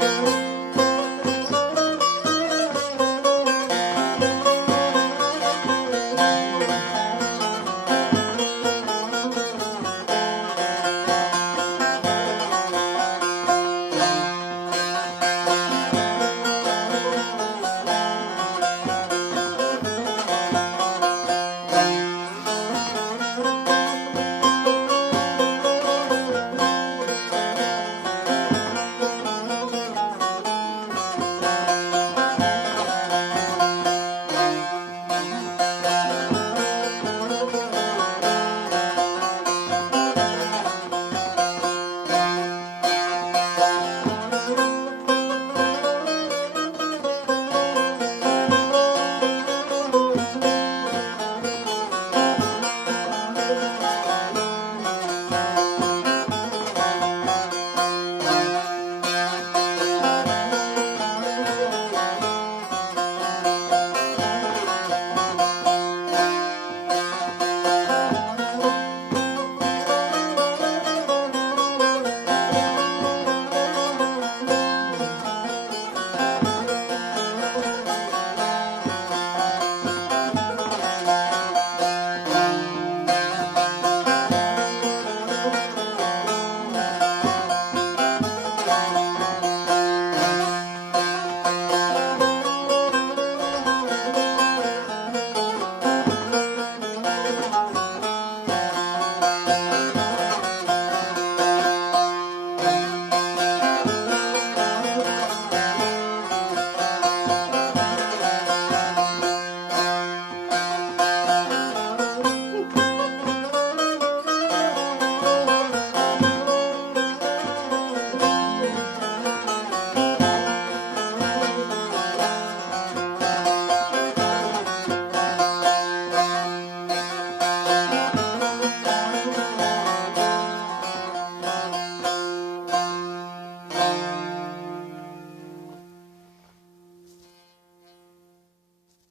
Música